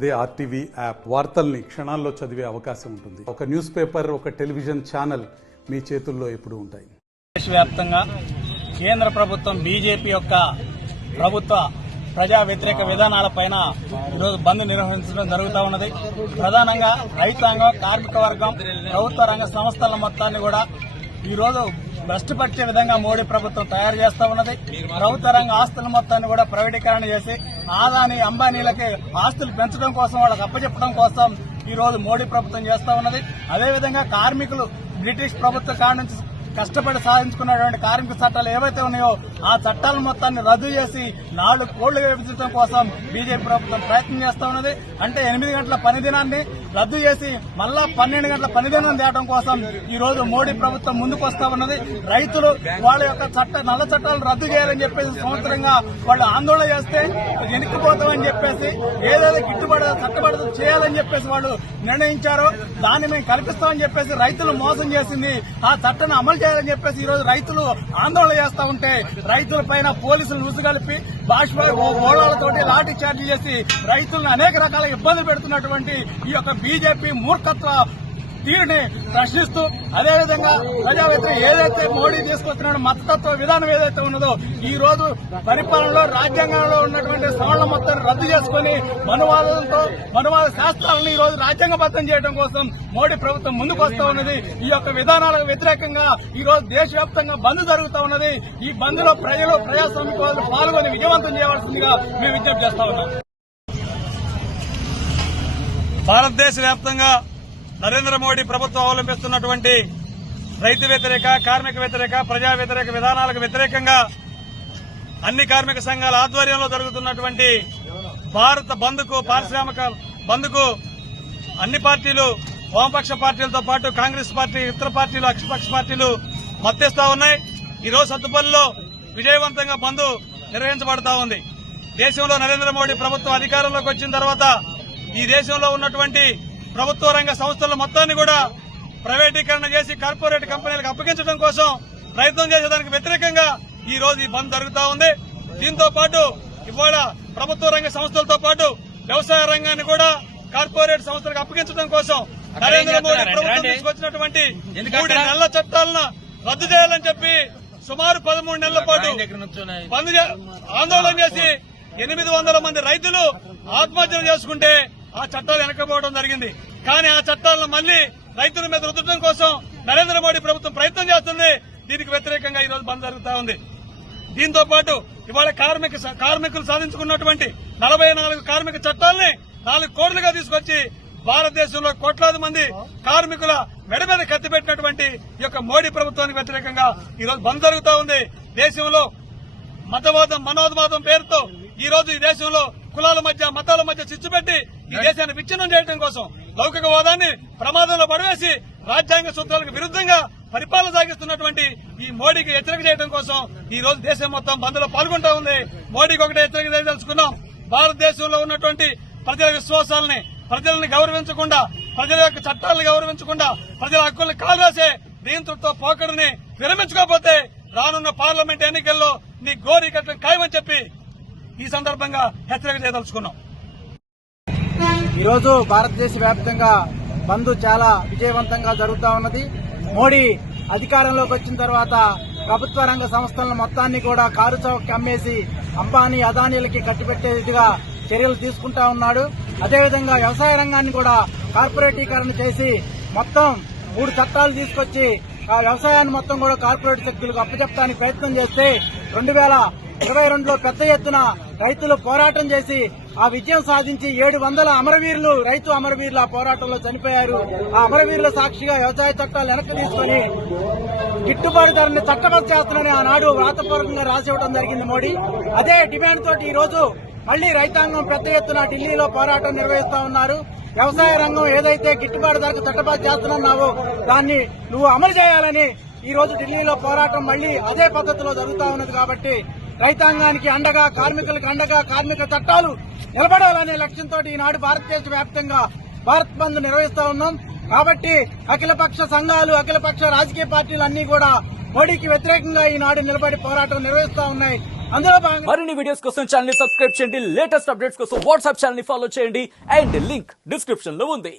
అదే RTV app వార్తల్ని క్షణాల్లో చదివే అవకాశం ఉంటుంది. ఒక న్యూస్ పేపర్, ఒక టెలివిజన్ ఛానల్ మీ చేతుల్లో ఎప్పుడూ ఉంటాయి. దేశవ్యాప్తంగా కేంద్ర ప్రభుత్వం బీజేపీ యొక్క ప్రభుత్వ ప్రజా వ్యతిరేక విధానాలపైన ఈరోజు బంద్ నిర్వహించడం జరుగుతూ ఉన్నది. ప్రధానంగా రైతాంగం, కార్మిక వర్గం, ప్రభుత్వ రంగ సంస్థల మొత్తాన్ని కూడా ఈరోజు భ్రష్టుపట్టే విధంగా మోడీ ప్రభుత్వం తయారు చేస్తూ ఉన్నది. ప్రభుత్వ రంగ ఆస్తుల మొత్తాన్ని కూడా ప్రైవేటీకరణ చేసి ఆదాని, అంబానీలకి ఆస్తులు పెంచడం కోసం, వాళ్ళకి అప్పచెప్పడం కోసం ఈ రోజు మోడీ ప్రభుత్వం చేస్తూ ఉన్నది. అదేవిధంగా కార్మికులు బ్రిటిష్ ప్రభుత్వం కాడ నుంచి కష్టపడి సాధించుకున్నటువంటి కార్మిక చట్టాలు ఏవైతే ఉన్నాయో ఆ చట్టాల మొత్తాన్ని రద్దు చేసి 4 కోళ్లుగా విభజించడం కోసం బీజేపీ ప్రభుత్వం ప్రయత్నం చేస్తూ ఉన్నది. అంటే 8 గంటల పని దినాన్ని రద్దు చేసి మళ్ళా 12 గంటల పని దినం తేవడం కోసం ఈ రోజు మోడీ ప్రభుత్వం ముందుకు వస్తా ఉన్నది. రైతులు వాళ్ళ యొక్క నల్ల చట్టాలు రద్దు చేయాలని చెప్పేసి సంవత్సరంగా వాళ్ళు ఆందోళన చేస్తే వెనక్కిపోతామని చెప్పేసి ఏదైతే గిట్టుబడి చట్టబడి చేయాలని చెప్పేసి వాళ్ళు నిర్ణయించారో దాన్ని మేము కల్పిస్తామని చెప్పేసి రైతులు మోసం చేసింది. ఆ చట్టాన్ని అమలు చేయాలని చెప్పేసి ఈ రోజు రైతులు ఆందోళన చేస్తా ఉంటే రైతుల పైన పోలీసులు ఉసుగలిపి ఓడాలతోటి లాఠీ చార్జీ చేసి రైతులను అనేక రకాల ఇబ్బందులు పెడుతున్నటువంటి ఈ యొక్క బీజేపీ మూర్ఖత్వ తీరుని ప్రశ్నిస్తూ, అదేవిధంగా ప్రజా వ్యతిరేక ఏదైతే మోడీ తీసుకొస్తున్న మతతత్వ విధానం ఏదైతే ఉన్నదో ఈ రోజు పరిపాలనలో రాజ్యాంగంలో ఉన్నటువంటి సవరణ మొత్తాన్ని రద్దు చేసుకుని మనువాద శాస్త్రాలను ఈ రోజు రాజ్యాంగబద్దం చేయడం కోసం మోడీ ప్రభుత్వం ముందుకు వస్తూ ఉన్నది. ఈ యొక్క విధానాలకు వ్యతిరేకంగా ఈ రోజు దేశవ్యాప్తంగా బంద్ జరుగుతూ ఉన్నది. ఈ బంద్ లో ప్రజలు, ప్రజాస్వామిక పాల్గొని విజయవంతం చేయవలసిందిగా మేము విజ్ఞప్తి చేస్తా ఉన్నాం. భారతదేశ వ్యాప్తంగా నరేంద్ర మోడీ ప్రభుత్వం అవలంబిస్తున్నటువంటి రైతు వ్యతిరేక, కార్మిక వ్యతిరేక, ప్రజా వ్యతిరేక విధానాలకు వ్యతిరేకంగా అన్ని కార్మిక సంఘాల ఆధ్వర్యంలో జరుగుతున్నటువంటి భారత బంద్కు, పారిశ్రామిక బంద్కు అన్ని పార్టీలు, వామపక్ష పార్టీలతో పాటు కాంగ్రెస్ పార్టీ, ఇతర పార్టీలు, అఖిలపక్ష పార్టీలు మద్దతిస్తా ఉన్నాయి. ఈ రోజు సత్తుపల్లిలో విజయవంతంగా బంద్ నిర్వహించబడతా ఉంది. దేశంలో నరేంద్ర మోడీ ప్రభుత్వం అధికారంలోకి వచ్చిన తర్వాత ఈ దేశంలో ఉన్నటువంటి ప్రభుత్వ రంగ సంస్థల మొత్తాన్ని కూడా ప్రైవేటీకరణ చేసి కార్పొరేట్ కంపెనీలకు అప్పగించడం కోసం ప్రయత్నం చేసేదానికి వ్యతిరేకంగా ఈ రోజు ఈ బంద్ జరుగుతా ఉంది. దీంతో పాటు ఇవాళ ప్రభుత్వ రంగ సంస్థలతో పాటు వ్యవసాయ రంగాన్ని కూడా కార్పొరేట్ సంస్థలకు అప్పగించడం కోసం నరేంద్ర మోడీ ప్రభుత్వం తీసుకొచ్చినటువంటి 3 నెలల చట్టాలను రద్దు చేయాలని చెప్పి సుమారు 13 నెలల పాటు ఆందోళన చేసి 800 మంది రైతులు ఆత్మహత్యలు చేసుకుంటే ఆ చట్టాలు వెనకపోవడం జరిగింది. కానీ ఆ చట్టాలను మళ్లీ రైతుల మీద రుద్దడం కోసం నరేంద్ర మోడీ ప్రభుత్వం ప్రయత్నం చేస్తుంది. దీనికి వ్యతిరేకంగా ఈ రోజు బంద్ జరుగుతా ఉంది. దీంతో పాటు ఇవాళ కార్మికులు సాధించుకున్నటువంటి 44 కార్మిక చట్టాలని 4 కోట్లుగా తీసుకొచ్చి భారతదేశంలో కోట్లాది మంది కార్మికుల మెడ మీద కత్తిపెట్టినటువంటి ఈ యొక్క మోడీ ప్రభుత్వానికి వ్యతిరేకంగా ఈ రోజు బంద్ జరుగుతా ఉంది. దేశంలో మతవాదం, మనోద్వాదం పేరుతో ఈ రోజు ఈ దేశంలో కులాల మధ్య, మతాల మధ్య చిచ్చు పెట్టి ఈ దేశాన్ని విచ్ఛిన్నం చేయడం కోసం లౌకికవాదాన్ని ప్రమాదంలో పడవేసి రాజ్యాంగ సూత్రాలకు విరుద్దంగా పరిపాలన సాగిస్తున్నటువంటి ఈ మోడీకి హెచ్చరిక చేయడం కోసం ఈ రోజు దేశం మొత్తం బంద్లో పాల్గొంటా ఉంది. మోడీకి ఒకటే హెచ్చరిక చేయదలుచుకున్నాం. భారతదేశంలో ఉన్నటువంటి ప్రజల విశ్వాసాలని, ప్రజల్ని గౌరవించకుండా, ప్రజల యొక్క చట్టాలను గౌరవించకుండా, ప్రజల హక్కుల్ని కాల్వేసే నియంతృత్వ పోకడిని విరమించుకోకపోతే రానున్న పార్లమెంట్ ఎన్నికల్లో నీ గోరీ కట్టడం ఖాయమని చెప్పి ఈ సందర్భంగా హెచ్చరిక చేయదలుచుకున్నాం. ఈరోజు భారతదేశ వ్యాప్తంగా బంద్ చాలా విజయవంతంగా జరుగుతూ ఉన్నది. మోడీ అధికారంలోకి వచ్చిన తర్వాత ప్రభుత్వ రంగ సంస్థలను మొత్తాన్ని కూడా కారు చౌకకి అమ్మేసి అంబానీ, అదానీలకి కట్టిపెట్టేదిగా చర్యలు తీసుకుంటా ఉన్నాడు. అదేవిధంగా వ్యవసాయ రంగాన్ని కూడా కార్పొరేటీకరణ చేసి మొత్తం 3 చట్టాలు తీసుకొచ్చి ఆ వ్యవసాయాన్ని మొత్తం కూడా కార్పొరేట్ శక్తులకు అప్పచెప్పడానికి ప్రయత్నం చేస్తే 2022లో పెద్ద ఎత్తున రైతులు పోరాటం చేసి ఆ విజయం సాధించి 700 అమరవీరులు, రైతు అమరవీరులు ఆ పోరాటంలో చనిపోయారు. ఆ అమరవీరుల సాక్షిగా వ్యవసాయ చట్టాలు వెనక్కి తీసుకుని గిట్టుబాటు ధరని చట్టబద్ధ చేస్తున్నారని ఆనాడు వ్రాతపూర్వకంగా రాసివ్వడం జరిగింది మోడీ. అదే డిమాండ్ తోటి ఈ రోజు మళ్లీ రైతాంగం పెద్ద ఎత్తున ఢిల్లీలో పోరాటం నిర్వహిస్తా ఉన్నారు. వ్యవసాయ రంగం ఏదైతే గిట్టుబాటు ధరకు చట్టబద్ధ చేస్తున్నావో దాన్ని నువ్వు అమలు చేయాలని ఈ రోజు ఢిల్లీలో పోరాటం మళ్లీ అదే పద్ధతిలో జరుగుతా ఉన్నది. కాబట్టి రైతాంగానికి అండగా, కార్మికులకు అండగా కార్మిక చట్టాలు నిలబడాలనే లక్ష్యంతో ఈనాడు భారతదేశ వ్యాప్తంగా భారత్ బంద్ నిర్వహిస్తా ఉన్నాం. కాబట్టి అఖిలపక్ష సంఘాలు, అఖిలపక్ష రాజకీయ పార్టీలు అన్ని కూడా మోడీకి వ్యతిరేకంగా ఈనాడు నిలబడి పోరాటం నిర్వహిస్తా ఉన్నాయి. అందులో భాగంగా మరిన్ని వీడియోస్ కోసం ఛానల్ ని సబ్స్క్రైబ్ చేయండి, లేటెస్ట్ అప్డేట్స్ కోసం వాట్సాప్ ఛానల్ ని ఫాలో చేయండి అండ్ లింక్ డిస్క్రిప్షన్ లో ఉంది.